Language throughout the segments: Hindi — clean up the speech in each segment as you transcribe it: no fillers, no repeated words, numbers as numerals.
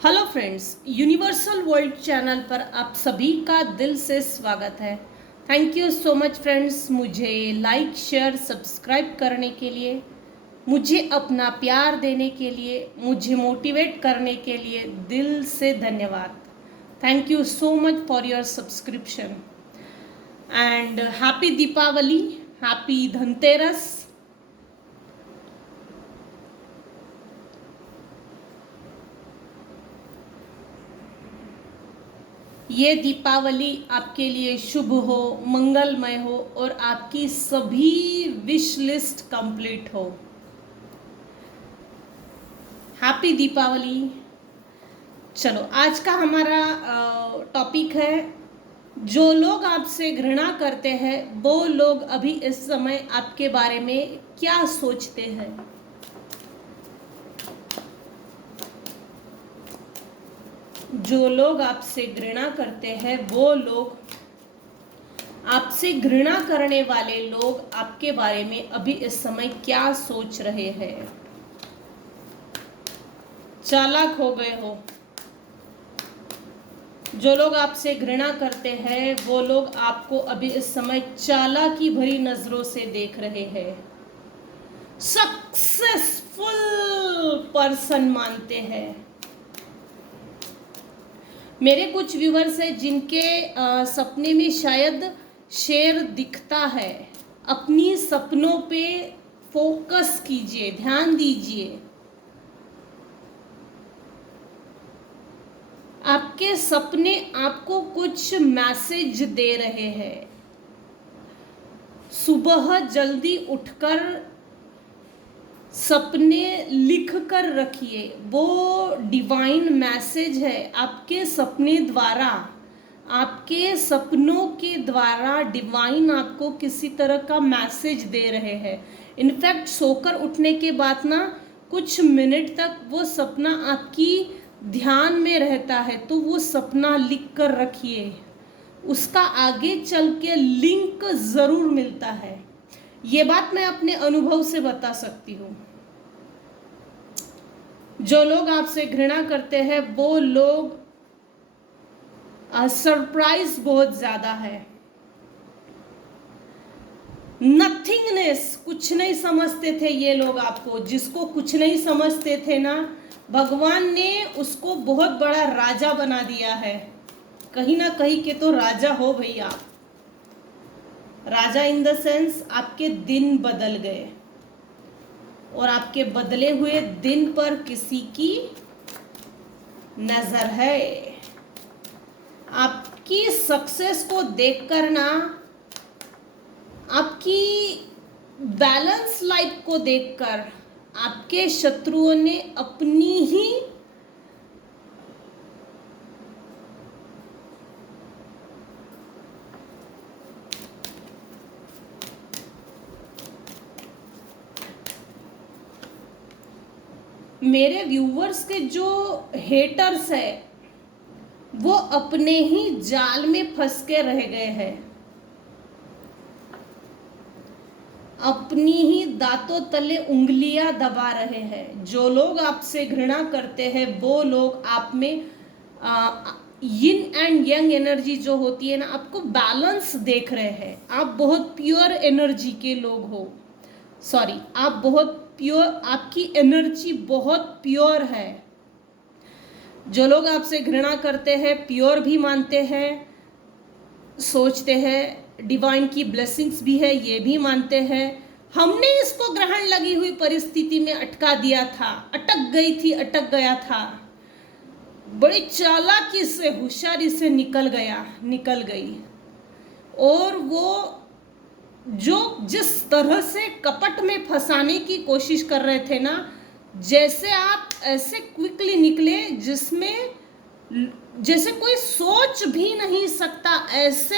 Hello friends, universal world channel पर आप सभी का दिल से स्वागत है। Thank you so much friends, मुझे लाइक शेयर सब्सक्राइब करने के लिए, मुझे अपना प्यार देने के लिए, मुझे मोटिवेट करने के लिए दिल से धन्यवाद। Thank you so much for your subscription and happy Deepawali, happy Dhanteras. ये दीपावली आपके लिए शुभ हो, मंगलमय हो और आपकी सभी विश लिस्ट कंप्लीट हो। हैप्पी दीपावली। चलो, आज का हमारा टॉपिक है, जो लोग आपसे घृणा करते हैं वो लोग अभी इस समय आपके बारे में क्या सोचते हैं। जो लोग आपसे घृणा करते हैं वो लोग, आपसे घृणा करने वाले लोग आपके बारे में अभी इस समय क्या सोच रहे हैं। चालाक हो गए हो। जो लोग आपसे घृणा करते हैं वो लोग आपको अभी इस समय चालाकी भरी नजरों से देख रहे हैं, सक्सेसफुल पर्सन मानते हैं। मेरे कुछ व्यूवर्स हैं जिनके सपने में शायद शेर दिखता है। अपनी सपनों पे फोकस कीजिए, ध्यान दीजिए। आपके सपने आपको कुछ मैसेज दे रहे हैं। सुबह जल्दी उठकर सपने लिख कर रखिए, वो डिवाइन मैसेज है। आपके सपने द्वारा, आपके सपनों के द्वारा डिवाइन आपको किसी तरह का मैसेज दे रहे हैं। इनफैक्ट सोकर उठने के बाद ना कुछ मिनट तक वो सपना आपकी ध्यान में रहता है, तो वो सपना लिख कर रखिए। उसका आगे चल के लिंक ज़रूर मिलता है। ये बात मैं अपने अनुभव से बता सकती हूँ। जो लोग आपसे घृणा करते हैं वो लोग सरप्राइज बहुत ज्यादा है। नथिंगनेस, कुछ नहीं समझते थे ये लोग आपको। जिसको कुछ नहीं समझते थे ना, भगवान ने उसको बहुत बड़ा राजा बना दिया है। कहीं ना कहीं के तो राजा हो भैया। राजा इन द सेंस आपके दिन बदल गए और आपके बदले हुए दिन पर किसी की नजर है। आपकी सक्सेस को देखकर ना, आपकी बैलेंस लाइफ को देखकर आपके शत्रुओं ने अपनी ही मेरे व्यूवर्स के जो हेटर्स है वो अपने ही जाल में फंस के रह गए हैं। अपनी ही दांतों तले उंगलियां दबा रहे हैं। जो लोग आपसे घृणा करते हैं वो लोग आप में यिन एंड यंग एनर्जी जो होती है ना, आपको बैलेंस देख रहे हैं। आप बहुत प्योर एनर्जी के लोग हो। सॉरी, आप बहुत प्योर, आपकी एनर्जी बहुत प्योर है। जो लोग आपसे घृणा करते हैं प्योर भी मानते हैं, सोचते हैं डिवाइन की ब्लेसिंग्स भी है ये भी मानते हैं। हमने इसको ग्रहण लगी हुई परिस्थिति में अटका दिया था, अटक गई थी, अटक गया था। बड़ी चालाकी से, होशियारी से निकल गया, निकल गई। और वो जो जिस तरह से कपट में फंसाने की कोशिश कर रहे थे ना, जैसे आप ऐसे क्विकली निकले जिसमें जैसे कोई सोच भी नहीं सकता, ऐसे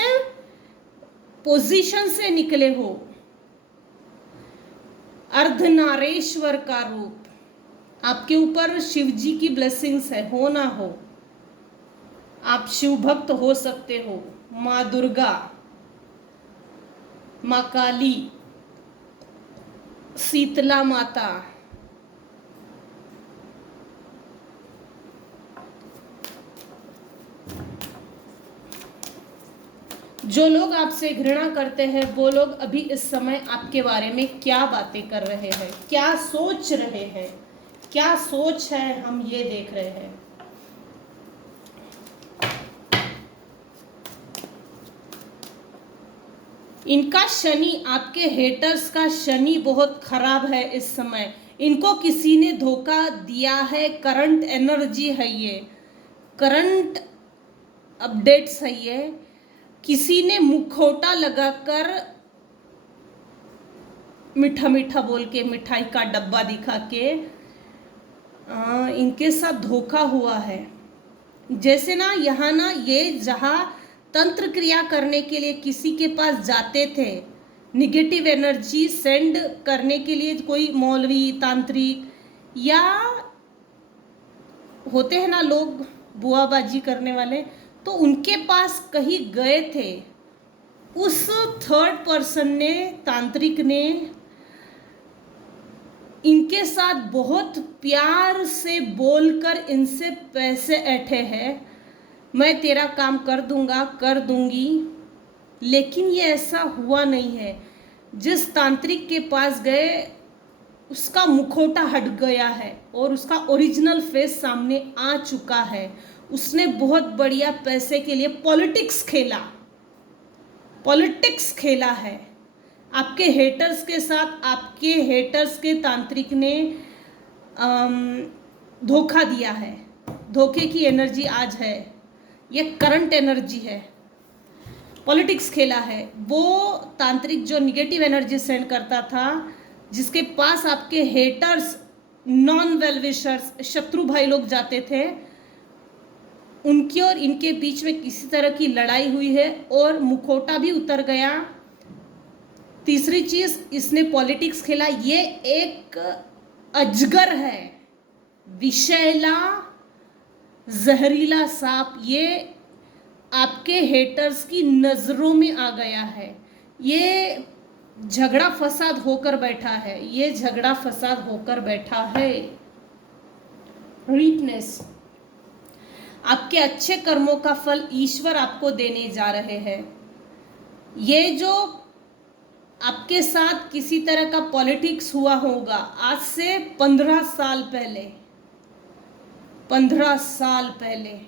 पोजीशन से निकले हो। अर्धनारेश्वर का रूप, आपके ऊपर शिव जी की ब्लेसिंग्स है। हो ना हो, आप शिव भक्त हो सकते हो। माँ दुर्गा, माँ काली, शीतला माता, जो लोग आपसे घृणा करते हैं वो लोग अभी इस समय आपके बारे में क्या बातें कर रहे हैं, क्या सोच रहे हैं, क्या सोच है, हम ये देख रहे हैं। इनका शनि, आपके हेटर्स का शनि बहुत खराब है इस समय। इनको किसी ने धोखा दिया है, करंट एनर्जी है ये, करंट अपडेट्स है ये। किसी ने मुखौटा लगाकर, मीठा मीठा बोल के, मिठाई का डब्बा दिखा के इनके साथ धोखा हुआ है। जैसे ना यहाँ ना ये जहाँ तंत्र क्रिया करने के लिए किसी के पास जाते थे, निगेटिव एनर्जी सेंड करने के लिए, कोई मौलवी, तांत्रिक या होते हैं ना लोग बुआबाजी करने वाले, तो उनके पास कहीं गए थे। उस थर्ड पर्सन ने, तांत्रिक ने इनके साथ बहुत प्यार से बोलकर इनसे पैसे ऐंठे हैं, मैं तेरा काम कर दूंगा, कर दूंगी। लेकिन ये ऐसा हुआ नहीं है। जिस तांत्रिक के पास गए उसका मुखौटा हट गया है और उसका ओरिजिनल फेस सामने आ चुका है। उसने बहुत बढ़िया पैसे के लिए पॉलिटिक्स खेला, पॉलिटिक्स खेला है आपके हेटर्स के साथ। आपके हेटर्स के तांत्रिक ने धोखा दिया है। धोखे की एनर्जी आज है, ये करंट एनर्जी है, पॉलिटिक्स खेला है। वो तांत्रिक जो निगेटिव एनर्जी सेंड करता था, जिसके पास आपके हेटर्स, नॉन वेलविशर्स, शत्रु भाई लोग जाते थे, उनके और इनके बीच में किसी तरह की लड़ाई हुई है और मुखौटा भी उतर गया। तीसरी चीज, इसने पॉलिटिक्स खेला। ये एक अजगर है, विषैला जहरीला सांप। ये आपके हेटर्स की नजरों में आ गया है। ये झगड़ा फसाद होकर बैठा है, ये झगड़ा फसाद होकर बैठा है। रीटनेस, आपके अच्छे कर्मों का फल ईश्वर आपको देने जा रहे हैं। ये जो आपके साथ किसी तरह का पॉलिटिक्स हुआ होगा आज से 15 साल पहले, 15 साल पहले,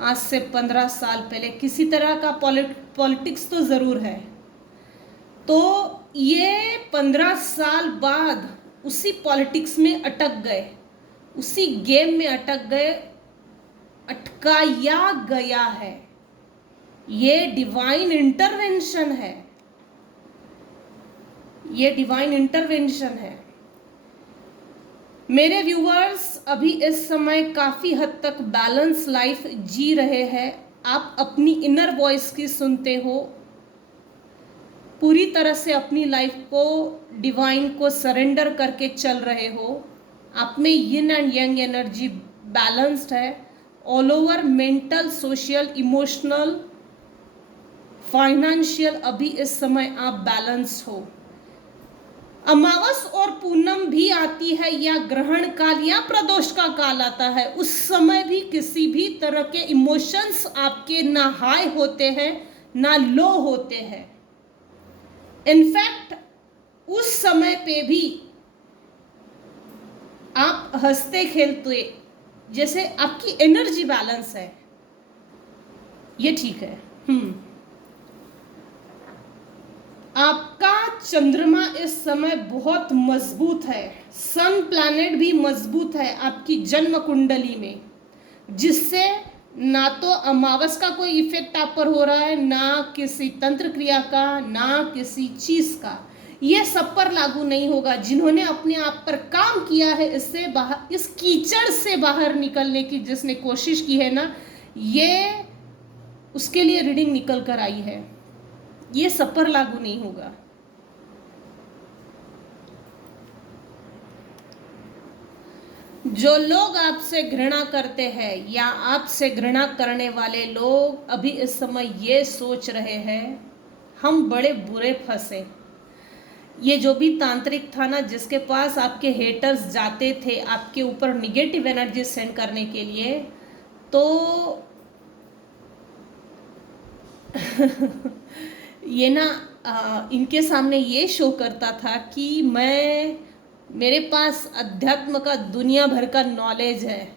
आज से 15 साल पहले किसी तरह का पॉलिटिक्स तो ज़रूर है। तो ये 15 साल बाद उसी पॉलिटिक्स में अटक गए, उसी गेम में अटक गए, अटकाया गया है। ये डिवाइन इंटरवेंशन है, ये डिवाइन इंटरवेंशन है। मेरे व्यूअर्स अभी इस समय काफ़ी हद तक बैलेंस लाइफ जी रहे हैं। आप अपनी इनर वॉइस की सुनते हो, पूरी तरह से अपनी लाइफ को डिवाइन को सरेंडर करके चल रहे हो। आप में yin and yang energy balanced है। All over mental, social, emotional, financial अभी इस समय आप बैलेंस हो। अमावस और पूनम भी आती है या ग्रहण काल या प्रदोष का काल आता है, उस समय भी किसी भी तरह के इमोशंस आपके ना हाई होते हैं ना लो होते हैं। इनफैक्ट उस समय पे भी आप हंसते खेलते, जैसे आपकी एनर्जी बैलेंस है, ये ठीक है। आपका चंद्रमा इस समय बहुत मजबूत है, सन प्लैनेट भी मजबूत है आपकी जन्म कुंडली में, जिससे ना तो अमावस का कोई इफेक्ट आप पर हो रहा है, ना किसी तंत्र क्रिया का, ना किसी चीज का। ये सब पर लागू नहीं होगा। जिन्होंने अपने आप पर काम किया है, इससे बाहर, इस कीचड़ से बाहर निकलने की जिसने कोशिश की है ना, ये उसके लिए रीडिंग निकल कर आई है। ये सब पर लागू नहीं होगा। जो लोग आपसे घृणा करते हैं या आपसे घृणा करने वाले लोग अभी इस समय ये सोच रहे हैं, हम बड़े बुरे फंसे। ये जो भी तांत्रिक था ना, जिसके पास आपके हेटर्स जाते थे आपके ऊपर निगेटिव एनर्जी सेंड करने के लिए, तो ये ना इनके सामने ये शो करता था कि मेरे पास अध्यात्म का दुनिया भर का नॉलेज है।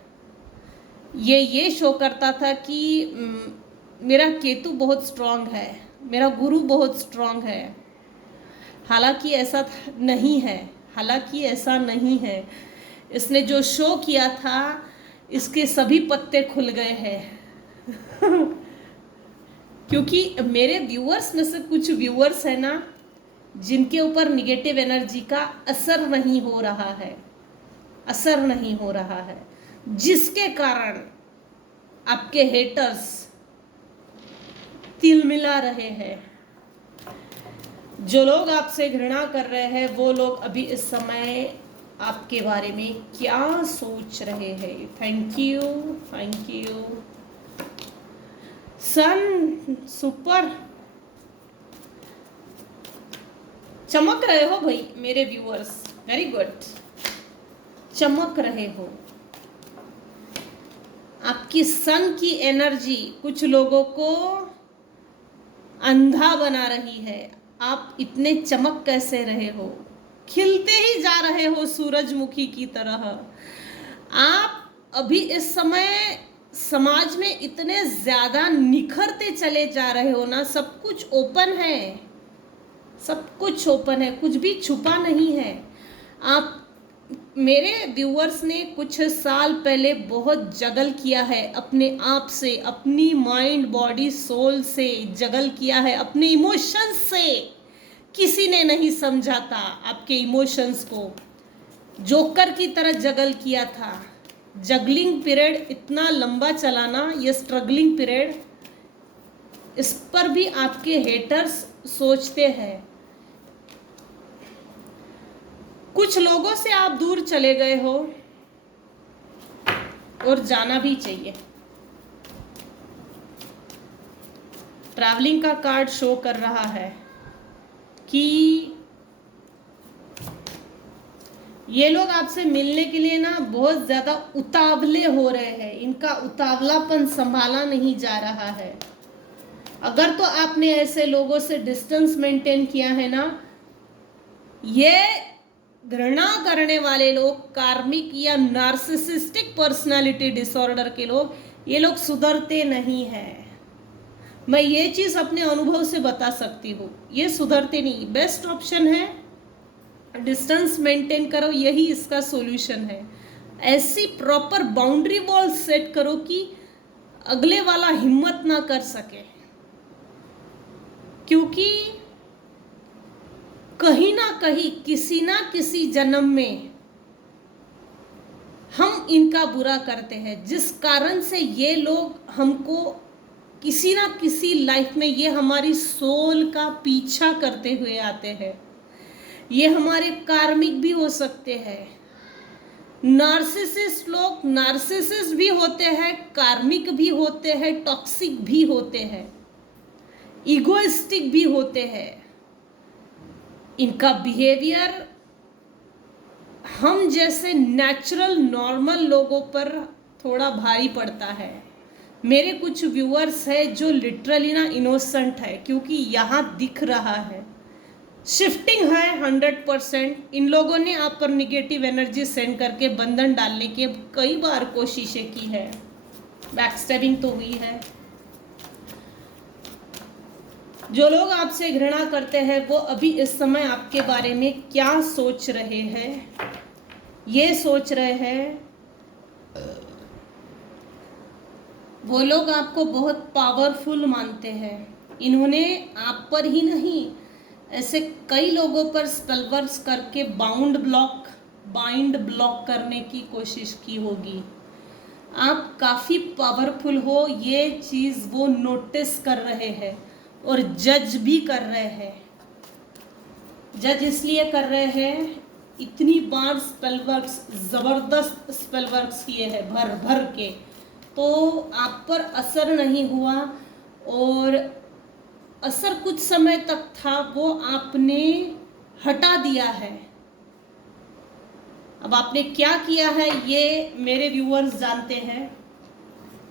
ये शो करता था कि मेरा केतु बहुत स्ट्रांग है, मेरा गुरु बहुत स्ट्रांग है। हालांकि ऐसा नहीं है। इसने जो शो किया था, इसके सभी पत्ते खुल गए हैं। क्योंकि मेरे व्यूअर्स में से कुछ व्यूअर्स है ना, जिनके ऊपर निगेटिव एनर्जी का असर नहीं हो रहा है, जिसके कारण आपके हेटर्स तिलमिला रहे हैं। जो लोग आपसे घृणा कर रहे हैं, वो लोग अभी इस समय आपके बारे में क्या सोच रहे हैं? Thank you sun, super. चमक रहे हो भाई मेरे व्यूअर्स, वेरी गुड, चमक रहे हो। आपकी सन की एनर्जी कुछ लोगों को अंधा बना रही है। आप इतने चमक कैसे रहे हो? खिलते ही जा रहे हो सूरजमुखी की तरह। आप अभी इस समय समाज में इतने ज़्यादा निखरते चले जा रहे हो ना। सब कुछ ओपन है, कुछ भी छुपा नहीं है। आप, मेरे व्यूअर्स ने कुछ साल पहले बहुत जगल किया है अपने आप से, अपनी माइंड बॉडी सोल से जगल किया है, अपने इमोशंस से। किसी ने नहीं समझा था आपके इमोशंस को। जोकर की तरह जगल किया था। जगलिंग पीरियड इतना लंबा चलाना, ये स्ट्रगलिंग पीरियड, इस पर भी आपके हेटर्स सोचते हैं। कुछ लोगों से आप दूर चले गए हो और जाना भी चाहिए। ट्रैवलिंग का कार्ड शो कर रहा है कि ये लोग आपसे मिलने के लिए ना बहुत ज़्यादा उतावले हो रहे हैं। इनका उतावलापन संभाला नहीं जा रहा है। अगर तो आपने ऐसे लोगों से डिस्टेंस मेंटेन किया है ना, ये घृणा करने वाले लोग, कार्मिक या नार्सिसिस्टिक पर्सनालिटी डिसऑर्डर के लोग, ये लोग सुधरते नहीं हैं। मैं ये चीज़ अपने अनुभव से बता सकती हूँ, ये सुधरते नहीं। बेस्ट ऑप्शन है डिस्टेंस मेंटेन करो, यही इसका सॉल्यूशन है। ऐसी प्रॉपर बाउंड्री वॉल सेट करो कि अगले वाला हिम्मत ना कर सके, क्योंकि कहीं ना कहीं किसी ना किसी जन्म में हम इनका बुरा करते हैं, जिस कारण से ये लोग हमको किसी ना किसी लाइफ में, ये हमारी सोल का पीछा करते हुए आते हैं। ये हमारे कार्मिक भी हो सकते हैं। नार्सिसिस्ट लोग नार्सिसिस्ट भी होते हैं, कार्मिक भी होते हैं, टॉक्सिक भी होते हैं, इगोइस्टिक भी होते हैं। इनका बिहेवियर हम जैसे नेचुरल नॉर्मल लोगों पर थोड़ा भारी पड़ता है। मेरे कुछ व्यूअर्स है जो लिटरली ना इनोसेंट है, क्योंकि यहाँ दिख रहा है शिफ्टिंग है 100%। इन लोगों ने आप पर निगेटिव एनर्जी सेंड करके बंधन डालने की कई बार कोशिशें की है, बैकस्टैबिंग तो हुई है। जो लोग आपसे घृणा करते हैं वो अभी इस समय आपके बारे में क्या सोच रहे हैं? ये सोच रहे हैं, वो लोग आपको बहुत पावरफुल मानते हैं। इन्होंने आप पर ही नहीं, ऐसे कई लोगों पर स्पेल वर्क्स करके बाइंड ब्लॉक करने की कोशिश की होगी। आप काफ़ी पावरफुल हो, ये चीज़ वो नोटिस कर रहे हैं और जज भी कर रहे हैं। जज इसलिए कर रहे हैं, इतनी बार स्पेल वर्क्स, ज़बरदस्त स्पेल वर्क्स किए हैं भर भर के, तो आप पर असर नहीं हुआ, और असर कुछ समय तक था, वो आपने हटा दिया है। अब आपने क्या किया है ये मेरे व्यूअर्स जानते हैं,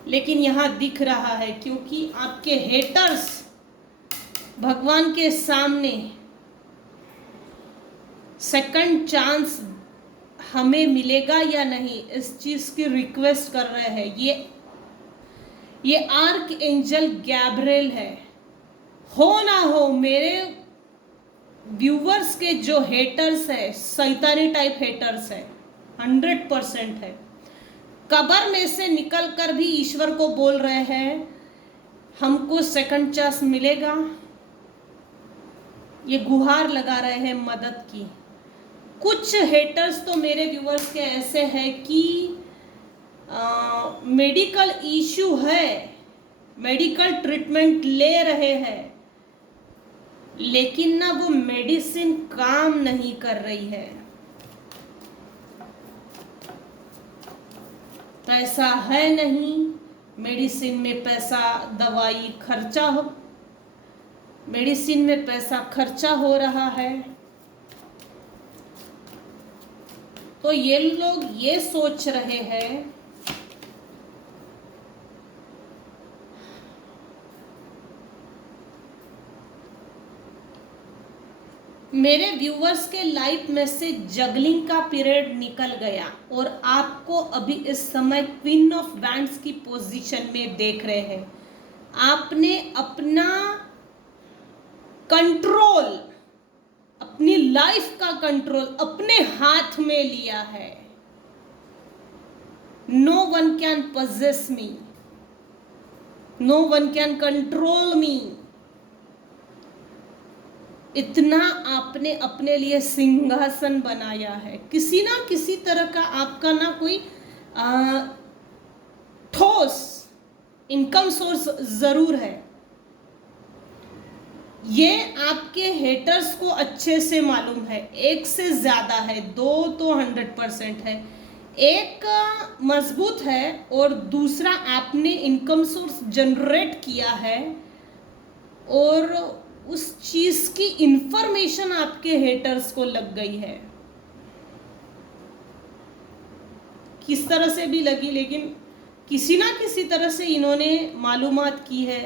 लेकिन यहाँ दिख रहा है क्योंकि आपके हेटर्स भगवान के सामने सेकंड चांस हमें मिलेगा या नहीं, इस चीज की रिक्वेस्ट कर रहे हैं। ये आर्क एंजल गैब्रिएल है। हो ना हो, मेरे व्यूवर्स के जो हेटर्स है, शैतानी टाइप हेटर्स है, 100% है, कब्र में से निकलकर भी ईश्वर को बोल रहे हैं हमको सेकंड चांस मिलेगा। ये गुहार लगा रहे हैं मदद की। कुछ हेटर्स तो मेरे व्यूवर्स के ऐसे हैं कि मेडिकल इश्यू है, मेडिकल ट्रीटमेंट ले रहे हैं, लेकिन ना वो मेडिसिन काम नहीं कर रही है। पैसा है नहीं, मेडिसिन में पैसा, दवाई खर्चा हो, मेडिसिन में पैसा खर्चा हो रहा है। तो ये लोग ये सोच रहे हैं मेरे व्यूवर्स के लाइफ में से जगलिंग का पीरियड निकल गया और आपको अभी इस समय क्वीन ऑफ वैंड्स की पोजीशन में देख रहे हैं। आपने अपना कंट्रोल, अपनी लाइफ का कंट्रोल अपने हाथ में लिया है। No one can possess me, no one can control me. इतना आपने अपने लिए सिंहासन बनाया है। किसी ना किसी तरह का आपका ना कोई ठोस इनकम सोर्स जरूर है। ये आपके हेटर्स को अच्छे से मालूम है। एक से ज्यादा है, दो तो 100% है। एक मजबूत है और दूसरा आपने इनकम सोर्स जनरेट किया है और उस चीज की इंफॉर्मेशन आपके हेटर्स को लग गई है। किस तरह से भी लगी, लेकिन किसी ना किसी तरह से इन्होंने मालूमात की है।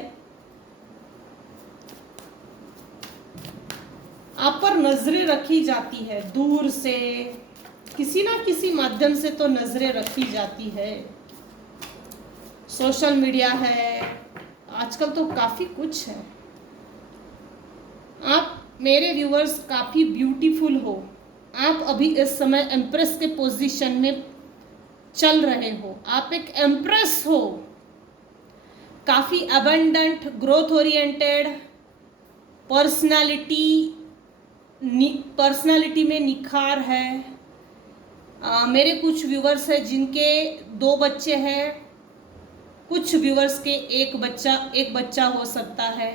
आप पर नजरें रखी जाती है, दूर से किसी ना किसी माध्यम से तो नजरें रखी जाती है। सोशल मीडिया है, आजकल तो काफी कुछ है। आप मेरे व्यूअर्स काफी ब्यूटीफुल हो। आप अभी इस समय एम्प्रेस के पोजीशन में चल रहे हो। आप एक एम्प्रेस हो, काफी अबंडेंट, ग्रोथ ओरिएंटेड पर्सनालिटी में निखार है। मेरे कुछ व्यूवर्स हैं जिनके 2 बच्चे हैं, कुछ व्यूवर्स के एक बच्चा हो सकता है।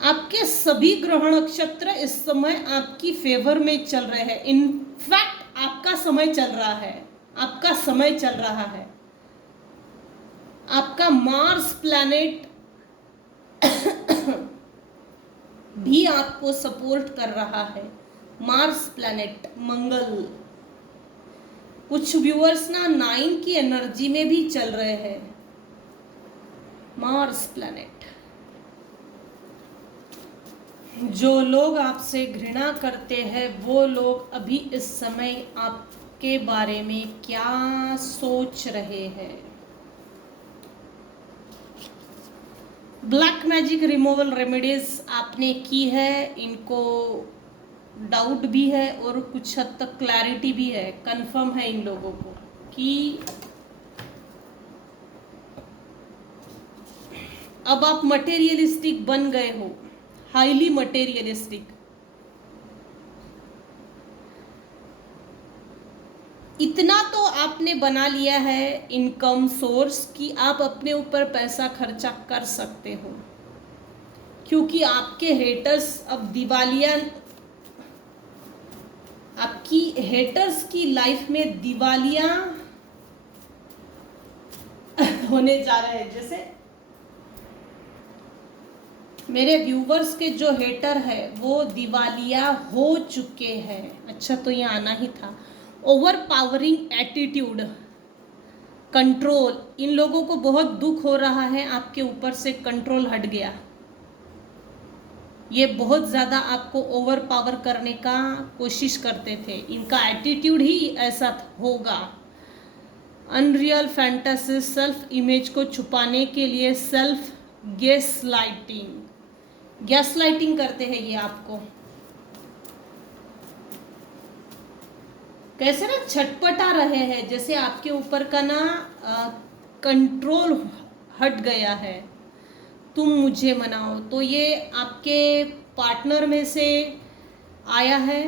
आपके सभी ग्रह नक्षत्र इस समय आपकी फेवर में चल रहे हैं। इनफैक्ट आपका समय चल रहा है, आपका समय चल रहा है। आपका मार्स प्लैनेट भी आपको सपोर्ट कर रहा है। मार्स प्लैनेट, मंगल। कुछ व्यूअर्स ना 9 की एनर्जी में भी चल रहे हैं। Mars planet. जो लोग आपसे घृणा करते हैं वो लोग अभी इस समय आपके बारे में क्या सोच रहे हैं। ब्लैक मैजिक रिमूवल रेमेडीज आपने की है, इनको डाउट भी है और कुछ हद तक क्लैरिटी भी है। कंफर्म है इन लोगों को कि अब आप मटेरियलिस्टिक बन गए हो, हाईली मटेरियलिस्टिक। इतना तो आपने बना लिया है इनकम सोर्स कि आप अपने ऊपर पैसा खर्चा कर सकते हो, क्योंकि आपके हेटर्स अब दिवालिया, आपकी हेटर्स की लाइफ में दिवालिया होने जा रहे हैं। जैसे मेरे व्यूवर्स के जो हेटर है वो दिवालिया हो चुके हैं। अच्छा, तो ये आना ही था। Overpowering attitude, control. इन लोगों को बहुत दुख हो रहा है, आपके ऊपर से कंट्रोल हट गया। ये बहुत ज़्यादा आपको ओवर पावर करने का कोशिश करते थे, इनका एटीट्यूड ही ऐसा होगा। अनरियल फैंटेसी, सेल्फ इमेज को छुपाने के लिए सेल्फ गैस लाइटिंग करते हैं ये आपको। कैसे ना छटपटा रहे हैं, जैसे आपके ऊपर का ना कंट्रोल हट गया है, तुम मुझे मनाओ। तो ये आपके पार्टनर में से आया है।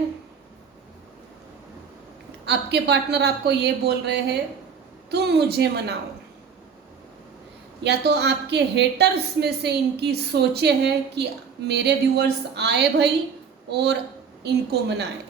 आपके पार्टनर आपको ये बोल रहे हैं तुम मुझे मनाओ, या तो आपके हेटर्स में से इनकी सोचे है कि मेरे व्यूअर्स आए भाई और इनको मनाए।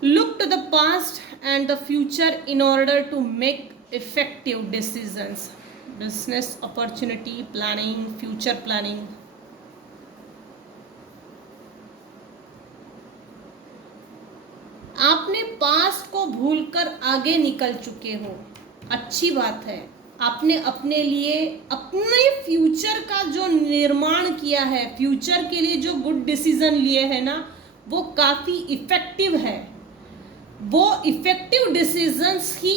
Look to the past and the future in order to make effective decisions. Business opportunity planning, future planning. आपने पास्ट को भूलकर आगे निकल चुके हो, अच्छी बात है। आपने अपने लिए अपने फ्यूचर का जो निर्माण किया है, फ्यूचर के लिए जो गुड डिसीजन लिए हैं ना, वो काफ़ी इफेक्टिव है। वो इफेक्टिव डिसीजंस ही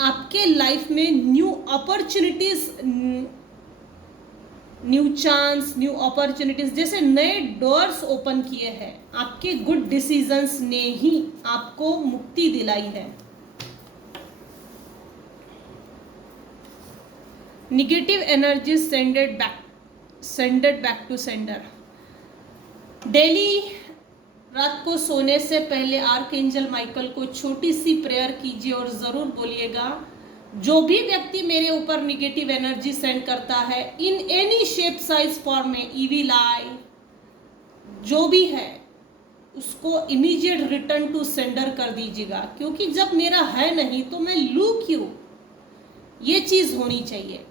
आपके लाइफ में new opportunities, new chance, new opportunities जैसे नए डोर्स ओपन किए हैं। आपके गुड डिसीजंस ने ही आपको मुक्ति दिलाई है। Negative energy sended back to sender. Daily रात को सोने से पहले आर्कएंजल माइकल को छोटी सी प्रेयर कीजिए और ज़रूर बोलिएगा, जो भी व्यक्ति मेरे ऊपर निगेटिव एनर्जी सेंड करता है in any shape size form में, इविल आई जो भी है, उसको इमीडिएट रिटर्न टू सेंडर कर दीजिएगा। क्योंकि जब मेरा है नहीं तो मैं लूँ क्यों, ये चीज़ होनी चाहिए।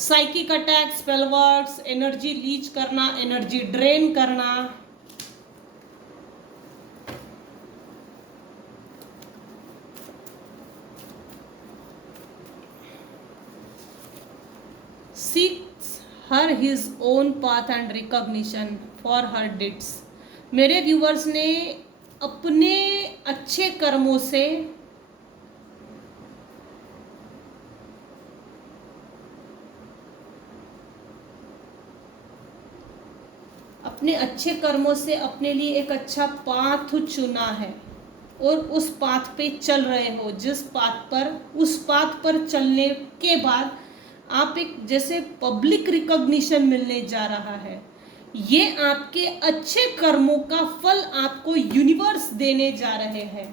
Psychic attack, spell words, energy leech करना, एनर्जी ड्रेन करना, seeks her his own path and recognition for her deeds. मेरे व्यूवर्स ने अपने अच्छे कर्मों से अपने लिए एक अच्छा पाथ चुना है और उस पाथ पे चल रहे हो। उस पाथ पर चलने के बाद आप एक जैसे पब्लिक रिकॉग्निशन मिलने जा रहा है। ये आपके अच्छे कर्मों का फल आपको यूनिवर्स देने जा रहे हैं।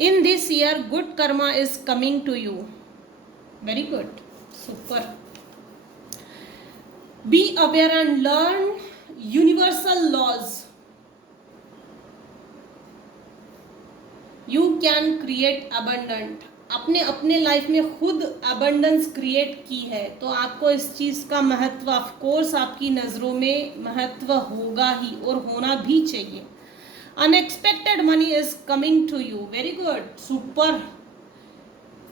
In this year, good karma is coming to you. Very good. Super. Be aware and learn universal laws. You can create abundant. आपने अपने लाइफ में खुद अबंडेंस क्रिएट की है, तो आपको इस चीज़ का महत्व ऑफ कोर्स आपकी नज़रों में महत्व होगा ही और होना भी चाहिए। Unexpected money is coming to you. Very good, super.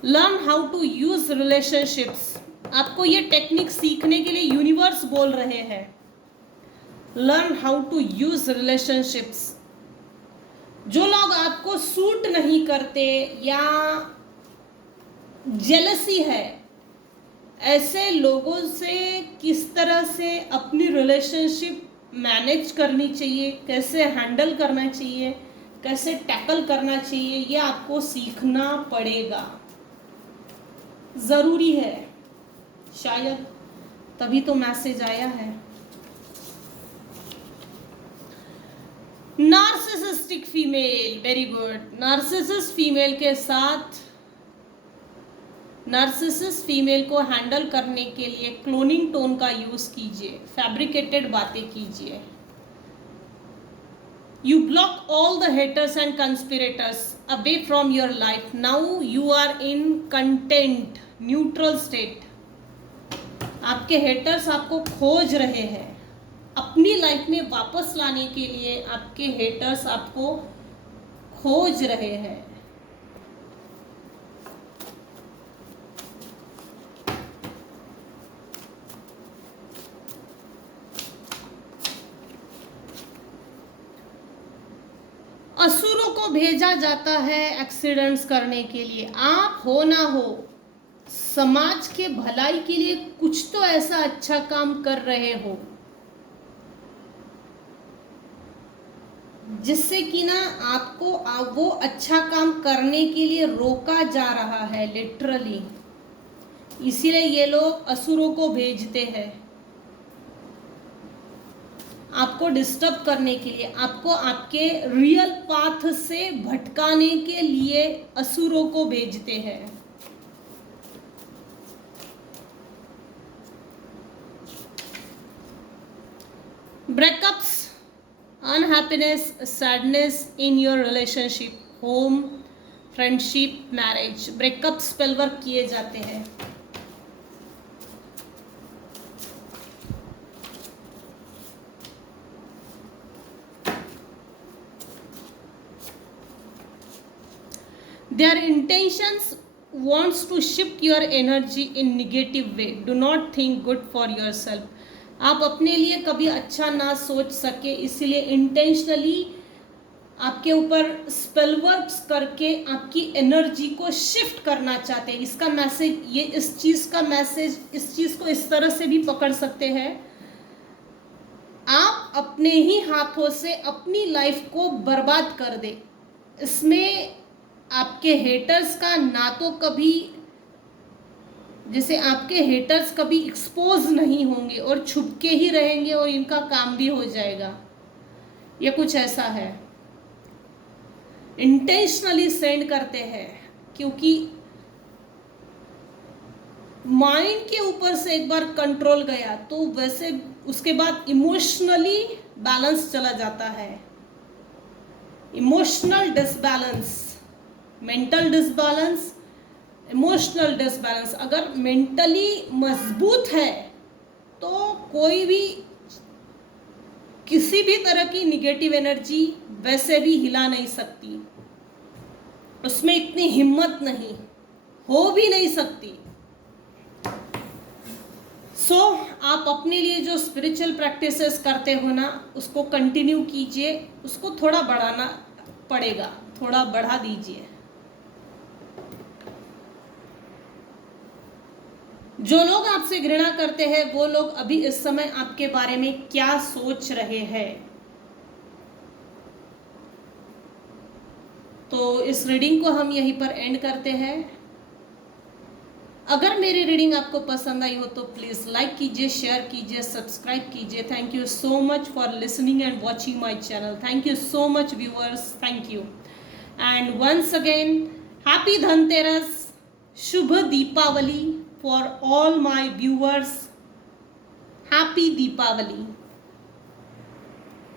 Learn how to use relationships. आपको ये टेक्निक सीखने के लिए यूनिवर्स बोल रहे हैं। Learn how to use relationships. जो लोग आपको सूट नहीं करते या जेलसी है, ऐसे लोगों से किस तरह से अपनी रिलेशनशिप मैनेज करनी चाहिए, कैसे हैंडल करना चाहिए, कैसे टैकल करना चाहिए, ये आपको सीखना पड़ेगा। ज़रूरी है, शायद तभी तो मैसेज आया है। Narcissistic female, very good. Narcissist female के साथ, नार्सिसिस्ट फीमेल को हैंडल करने के लिए क्लोनिंग टोन का यूज़ कीजिए, फैब्रिकेटेड बातें कीजिए। You block all the haters and conspirators away from your life. Now you are in content, neutral state. आपके हेटर्स आपको खोज रहे हैं, अपनी लाइफ में वापस लाने के लिए आपके हेटर्स आपको खोज रहे हैं। असुरों को भेजा जाता है एक्सीडेंट्स करने के लिए। आप हो ना हो, समाज के भलाई के लिए कुछ तो ऐसा अच्छा काम कर रहे हो जिससे कि ना आपको वो अच्छा काम करने के लिए रोका जा रहा है लिटरली। इसीलिए ये लोग असुरों को भेजते हैं, आपको डिस्टर्ब करने के लिए, आपको आपके रियल पाथ से भटकाने के लिए असुरों को भेजते हैं। Breakups, unhappiness, sadness in your relationship, home, friendship, marriage, breakup spell work किए जाते हैं। Their intentions wants to shift your energy in negative way. Do not think good for yourself. आप अपने लिए कभी अच्छा ना सोच सके, इसलिए इंटेंशनली आपके ऊपर स्पेल वर्क्स करके आपकी एनर्जी को शिफ्ट करना चाहते हैं। इसका मैसेज, ये इस चीज़ का मैसेज, इस चीज़ को इस तरह से भी पकड़ सकते हैं, आप अपने ही हाथों से अपनी लाइफ को बर्बाद कर दे। इसमें आपके हेटर्स का ना तो कभी, जैसे आपके हेटर्स कभी एक्सपोज नहीं होंगे और छुप के ही रहेंगे और इनका काम भी हो जाएगा, ये कुछ ऐसा है। इंटेंशनली सेंड करते हैं क्योंकि माइंड के ऊपर से एक बार कंट्रोल गया तो वैसे उसके बाद इमोशनली बैलेंस चला जाता है। Emotional disbalance, mental disbalance, emotional disbalance. अगर मेंटली मजबूत है तो कोई भी किसी भी तरह की निगेटिव एनर्जी वैसे भी हिला नहीं सकती, उसमें इतनी हिम्मत नहीं, हो भी नहीं सकती। आप अपने लिए जो स्पिरिचुअल प्रैक्टिसेस करते हो ना, उसको कंटिन्यू कीजिए, उसको थोड़ा बढ़ाना पड़ेगा, थोड़ा बढ़ा दीजिए। जो लोग आपसे घृणा करते हैं वो लोग अभी इस समय आपके बारे में क्या सोच रहे हैं। तो इस रीडिंग को हम यहीं पर एंड करते हैं। अगर मेरी रीडिंग आपको पसंद आई हो तो प्लीज़ लाइक कीजिए, शेयर कीजिए, सब्सक्राइब कीजिए। Thank you so much for listening and watching my channel. Thank you so much viewers, thank you. And once again happy Dhanteras, शुभ Deepawali for all my viewers. Happy Deepawali.